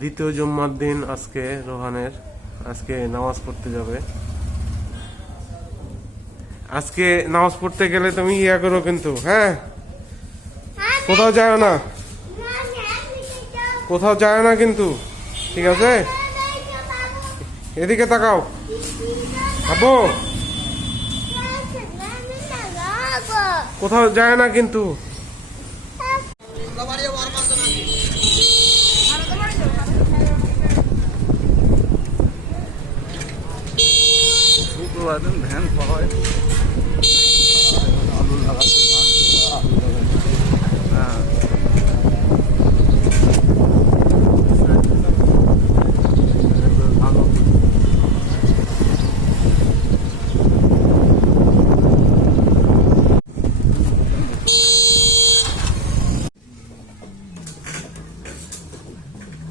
দ্বিতীয় জুম্মার দিন আজকে রোহানের, আজকে নামাজ পড়তে যাবে। আজকে নামাজ পড়তে গেলে তুমি ইয়া করো কিন্তু, হ্যাঁ? কোথাও যায় না, কোথাও যায় না কিন্তু, ঠিক আছে? এদিকে তাকাও আব্বু, কোথাও যায় না কিন্তু। শুক্রবার দিন ধ্যান পাওয়া